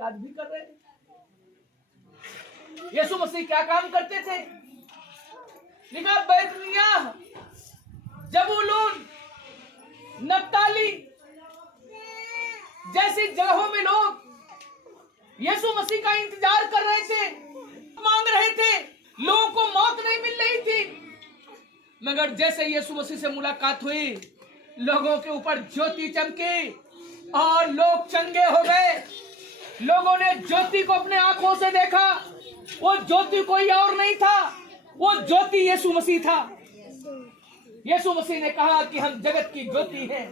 आज भी कर रहे हैं। यीशु मसीह क्या काम करते थे? लिखा बैतनिय्याह, जबूलून, नप्ताली जैसी जगहों में लोग यीशु मसीह का इंतजार कर रहे थे, मांग रहे थे। लोगों को मौत नहीं मिल रही थी, मगर जैसे यीशु मसीह से मुलाकात हुई, लोगों के ऊपर ज्योति चमकी और लोग चंगे हो गए। लोगों ने ज्योति को अपने आंखों से देखा। वो ज्योति कोई और नहीं था, वो ज्योति यीशु मसीह था। यीशु मसीह ने कहा कि हम जगत की ज्योति हैं।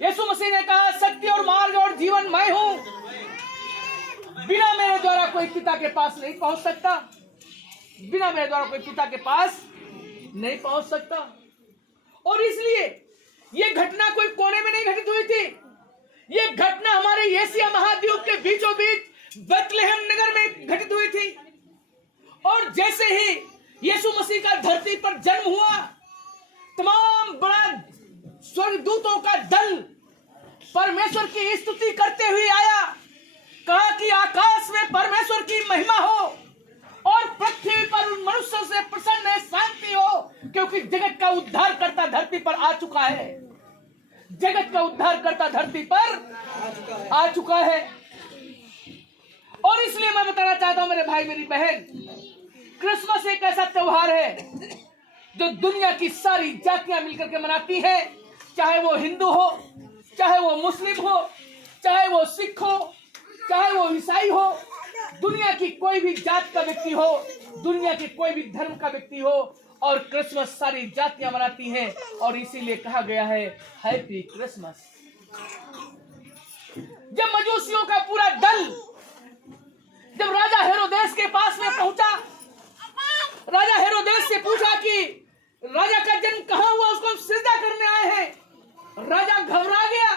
यीशु मसीह ने कहा सत्य और मार्ग और जीवन मैं हूं, बिना मेरे द्वारा कोई पिता के पास नहीं पहुंच सकता, बिना मेरे द्वारा कोई पिता के पास नहीं पहुंच सकता। और इसलिए ये घटना कोई कोने में नहीं घटित हुई थी। ये घटना हमारे एशिया महाद्वीप के बीचों बीच बेथलेहम नगर में घटित हुई थी। और जैसे ही यीशु मसीह का धरती पर जन्म हुआ, तमाम बड़ा स्वर्गदूतों का दल परमेश्वर की स्तुति करते हुए आया। कहा कि आकाश में परमेश्वर की महिमा हो और पृथ्वी पर उन मनुष्यों से प्रसन्न शांति हो, क्योंकि जगत का उद्धार करता धरती पर आ चुका है। जगत का उद्धार करता धरती पर आ चुका है। और इसलिए मैं बताना चाहता हूं मेरे भाई मेरी बहन, क्रिसमस एक ऐसा त्योहार है जो दुनिया की सारी जातियां मिलकर के मनाती हैं। चाहे वो हिंदू हो, चाहे वो मुस्लिम हो, चाहे वो सिख हो, चाहे वो ईसाई हो, दुनिया की कोई भी जात का व्यक्ति हो, दुनिया के कोई भी धर्म का व्यक्ति हो, और क्रिसमस सारी जातियां मनाती हैं। और इसीलिए कहा गया है हैप्पी क्रिसमस। जब मजूसियों का पूरा दल जब राजा हेरोदेस के पास में पहुंचा, राजा हेरोदेस से पूछा कि राजा का जन्म कहां हुआ, उसको हम सिजदा करने आए हैं। राजा घबरा गया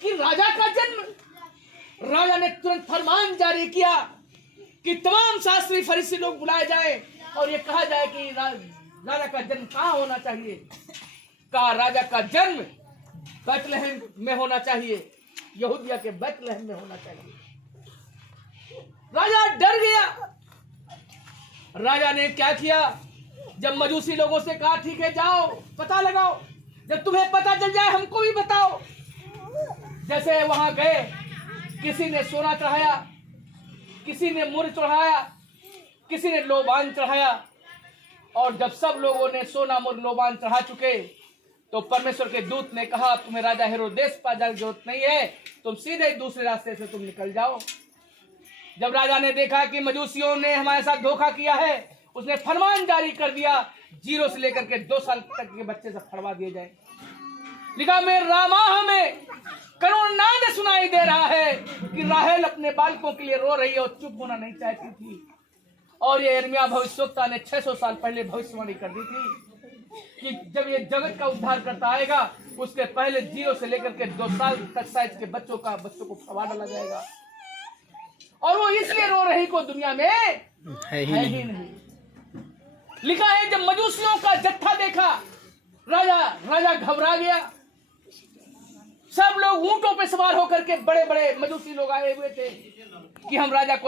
कि राजा का जन्म। राजा ने तुरंत फरमान जारी किया कि तमाम शास्त्री फरीसी लोग बुलाए जाए और ये कहा जाए कि राजा का जन्म कहां होना चाहिए। कहा राजा का जन्म बेथलेहम में होना चाहिए, यहूदिया के बेथलेहम में होना चाहिए। राजा डर गया। राजा ने क्या किया, जब मजूसी लोगों से कहा ठीक है जाओ पता लगाओ, जब तुम्हें पता चल जाए हमको भी बताओ। जैसे वहां गए, किसी ने सोना चढ़ाया, किसी ने मुर्र चढ़ाया, किसी ने लोबान चढ़ाया। और जब सब लोगों ने सोना मुर्र लोबान चढ़ा चुके, तो परमेश्वर के दूत ने कहा तुम्हें राजा हेरोदेस पास जाने की जरूरत नहीं है, तुम सीधे दूसरे रास्ते से तुम निकल जाओ। जब राजा ने देखा कि मजूसियों ने हमारे साथ धोखा किया है, उसने फरमान जारी कर दिया 0 से लेकर के 2 साल तक के बच्चे सब फड़वा दिए जाए। लिखा में रामाह में करुण नाद सुनाई दे रहा है कि राहेल अपने बालकों के लिए रो रही है और चुप होना नहीं चाहती थी। और ये यिर्मयाह भविष्यवक्ता ने 600 साल पहले भविष्यवाणी कर दी थी कि जब ये जगत का उद्धार करता आएगा, उसके पहले 0 से लेकर के 2 साल तक साइज के बच्चों को फड़वा डाला जाएगा। और वो इसलिए रो रही को दुनिया में है ही नहीं। लिखा है जब मजूसियों का जत्था देखा, राजा घबरा गया। सब लोग ऊंटों पे सवार होकर के, बड़े बड़े मजूसी लोग आए हुए थे कि हम राजा को